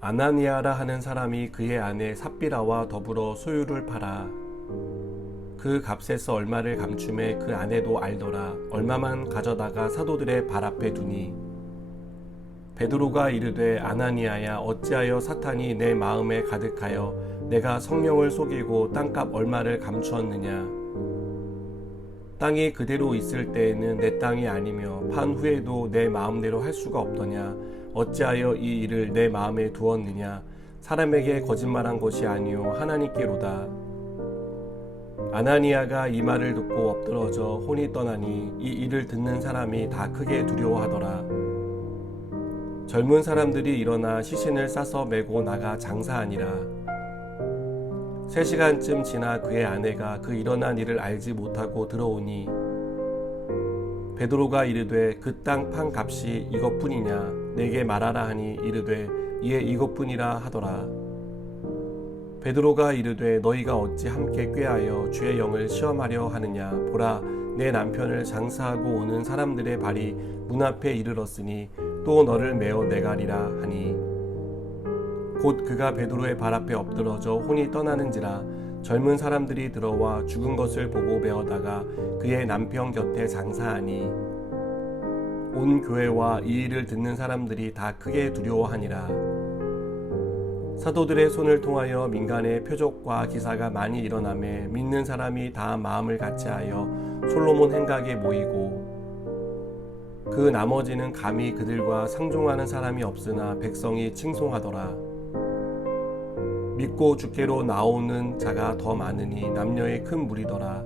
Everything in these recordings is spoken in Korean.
아나니아라 하는 사람이 그의 아내 삽비라와 더불어 소유를 팔아 그 값에서 얼마를 감춤해 그 아내도 알더라. 얼마만 가져다가 사도들의 발 앞에 두니 베드로가 이르되 아나니아야, 어찌하여 사탄이 내 마음에 가득하여 내가 성령을 속이고 땅값 얼마를 감추었느냐. 땅이 그대로 있을 때에는 내 땅이 아니며 판 후에도 내 마음대로 할 수가 없더냐. 어찌하여 이 일을 내 마음에 두었느냐. 사람에게 거짓말한 것이 아니요 하나님께로다. 아나니아가 이 말을 듣고 엎드러져 혼이 떠나니 이 일을 듣는 사람이 다 크게 두려워하더라. 젊은 사람들이 일어나 시신을 싸서 메고 나가 장사하니라. 3시간쯤 지나 그의 아내가 그 일어난 일을 알지 못하고 들어오니 베드로가 이르되 그 땅 판 값이 이것뿐이냐. 내게 말하라 하니 이르되 이에 이것뿐이라 하더라. 베드로가 이르되 너희가 어찌 함께 꾀하여 주의 영을 시험하려 하느냐. 보라, 내 남편을 장사하고 오는 사람들의 발이 문 앞에 이르렀으니 또 너를 메어 내가리라 하니 곧 그가 베드로의 발 앞에 엎드러져 혼이 떠나는지라. 젊은 사람들이 들어와 죽은 것을 보고 메어다가 그의 남편 곁에 장사하니 온 교회와 이 일을 듣는 사람들이 다 크게 두려워하니라. 사도들의 손을 통하여 민간의 표적과 기사가 많이 일어나매 믿는 사람이 다 마음을 같이하여 솔로몬 행각에 모이고 그 나머지는 감히 그들과 상종하는 사람이 없으나 백성이 칭송하더라. 믿고 주께로 나오는 자가 더 많으니 남녀의 큰 무리더라.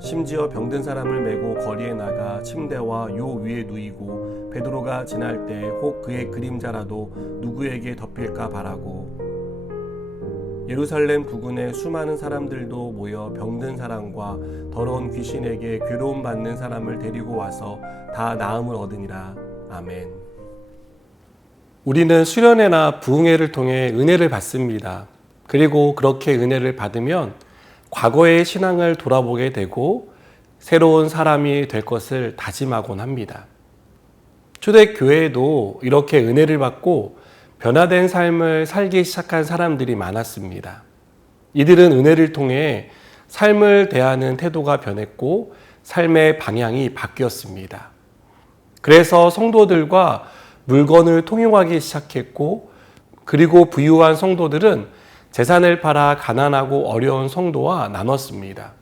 심지어 병든 사람을 메고 거리에 나가 침대와 요 위에 누이고 베드로가 지날 때 혹 그의 그림자라도 누구에게 덮일까 바라고 예루살렘 부근에 수많은 사람들도 모여 병든 사람과 더러운 귀신에게 괴로움 받는 사람을 데리고 와서 다 나음을 얻으니라. 아멘. 우리는 수련회나 부흥회를 통해 은혜를 받습니다. 그리고 그렇게 은혜를 받으면 과거의 신앙을 돌아보게 되고 새로운 사람이 될 것을 다짐하곤 합니다. 초대교회에도 이렇게 은혜를 받고 변화된 삶을 살기 시작한 사람들이 많았습니다. 이들은 은혜를 통해 삶을 대하는 태도가 변했고 삶의 방향이 바뀌었습니다. 그래서 성도들과 물건을 통용하기 시작했고, 그리고 부유한 성도들은 재산을 팔아 가난하고 어려운 성도와 나눴습니다.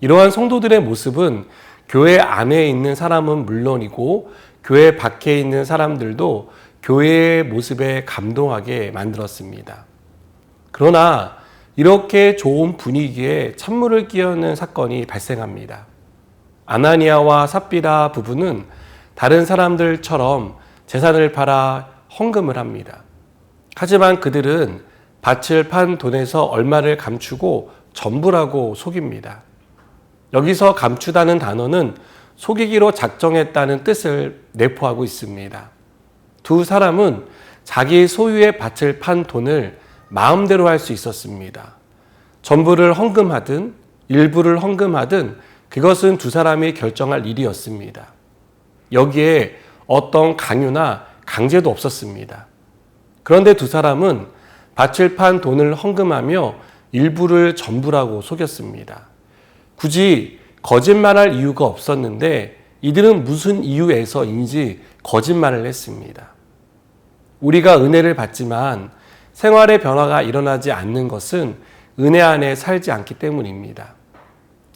이러한 성도들의 모습은 교회 안에 있는 사람은 물론이고 교회 밖에 있는 사람들도 교회의 모습에 감동하게 만들었습니다. 그러나 이렇게 좋은 분위기에 찬물을 끼얹는 사건이 발생합니다. 아나니아와 삽비라 부부는 다른 사람들처럼 재산을 팔아 헌금을 합니다. 하지만 그들은 밭을 판 돈에서 얼마를 감추고 전부라고 속입니다. 여기서 감추다는 단어는 속이기로 작정했다는 뜻을 내포하고 있습니다. 두 사람은 자기 소유의 밭을 판 돈을 마음대로 할 수 있었습니다. 전부를 헌금하든 일부를 헌금하든 그것은 두 사람이 결정할 일이었습니다. 여기에 어떤 강요나 강제도 없었습니다. 그런데 두 사람은 밭을 판 돈을 헌금하며 일부를 전부라고 속였습니다. 굳이 거짓말할 이유가 없었는데 이들은 무슨 이유에서인지 거짓말을 했습니다. 우리가 은혜를 받지만 생활의 변화가 일어나지 않는 것은 은혜 안에 살지 않기 때문입니다.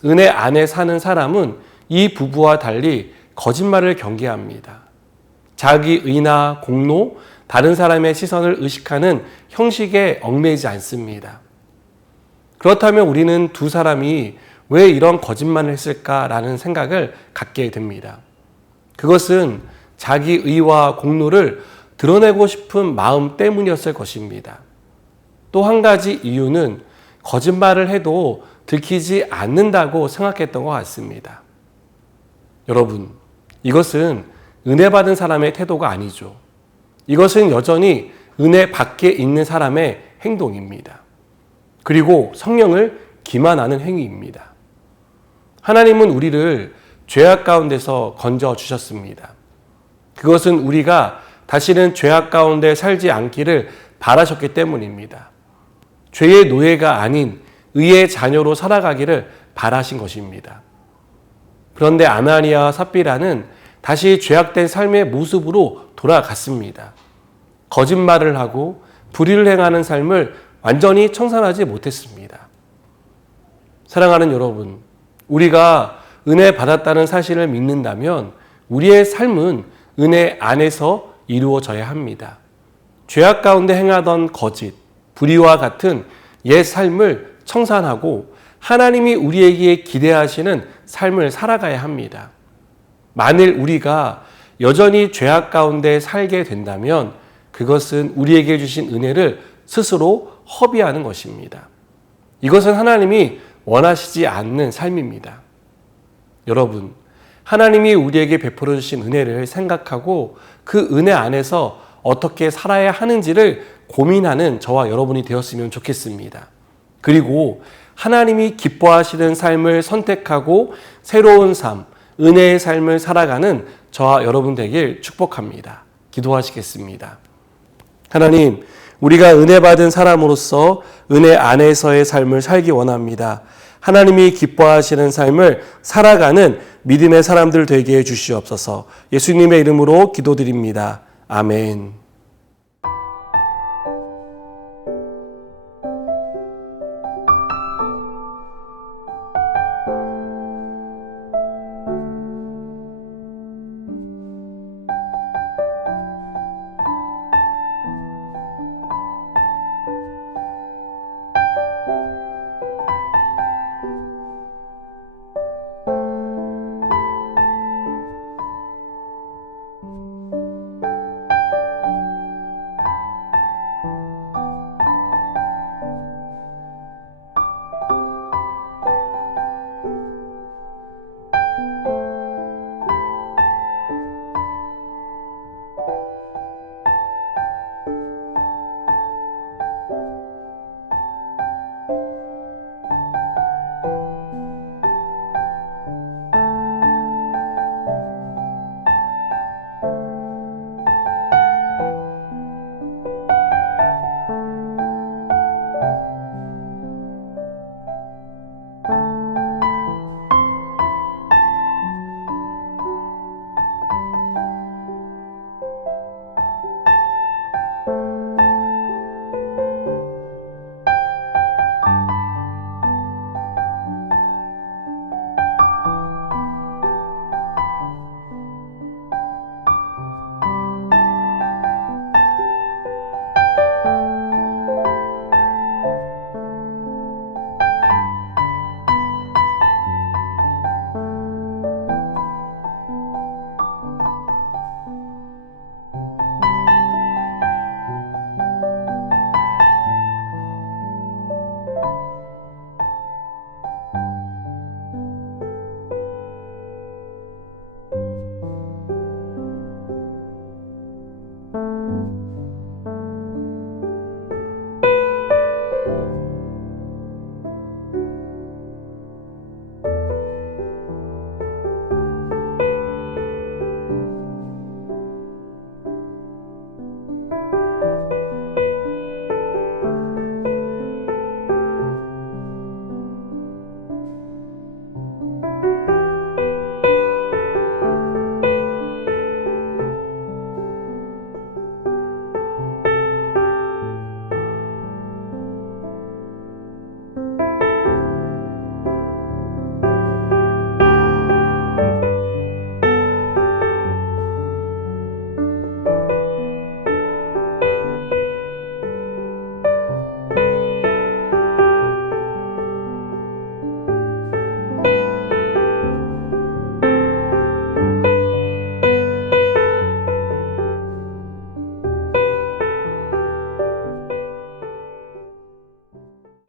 은혜 안에 사는 사람은 이 부부와 달리 거짓말을 경계합니다. 자기 의나 공로, 다른 사람의 시선을 의식하는 형식에 얽매이지 않습니다. 그렇다면 우리는 두 사람이 왜 이런 거짓말을 했을까라는 생각을 갖게 됩니다. 그것은 자기 의와 공로를 드러내고 싶은 마음 때문이었을 것입니다. 또 한 가지 이유는 거짓말을 해도 들키지 않는다고 생각했던 것 같습니다. 여러분, 이것은 은혜 받은 사람의 태도가 아니죠. 이것은 여전히 은혜 밖에 있는 사람의 행동입니다. 그리고 성령을 기만하는 행위입니다. 하나님은 우리를 죄악 가운데서 건져 주셨습니다. 그것은 우리가 다시는 죄악 가운데 살지 않기를 바라셨기 때문입니다. 죄의 노예가 아닌 의의 자녀로 살아가기를 바라신 것입니다. 그런데 아나니아와 삽비라는 다시 죄악된 삶의 모습으로 돌아갔습니다. 거짓말을 하고 불의를 행하는 삶을 완전히 청산하지 못했습니다. 사랑하는 여러분, 우리가 은혜 받았다는 사실을 믿는다면 우리의 삶은 은혜 안에서 이루어져야 합니다. 죄악 가운데 행하던 거짓, 불의와 같은 옛 삶을 청산하고 하나님이 우리에게 기대하시는 삶을 살아가야 합니다. 만일 우리가 여전히 죄악 가운데 살게 된다면 그것은 우리에게 주신 은혜를 스스로 허비하는 것입니다. 이것은 하나님이 원하시지 않는 삶입니다. 여러분, 하나님이 우리에게 베풀어 주신 은혜를 생각하고 그 은혜 안에서 어떻게 살아야 하는지를 고민하는 저와 여러분이 되었으면 좋겠습니다. 그리고 하나님이 기뻐하시는 삶을 선택하고 새로운 삶, 은혜의 삶을 살아가는 저와 여러분 되길 축복합니다. 기도하시겠습니다. 하나님, 우리가 은혜 받은 사람으로서 은혜 안에서의 삶을 살기 원합니다. 하나님이 기뻐하시는 삶을 살아가는 믿음의 사람들 되게 해주시옵소서. 예수님의 이름으로 기도드립니다. 아멘.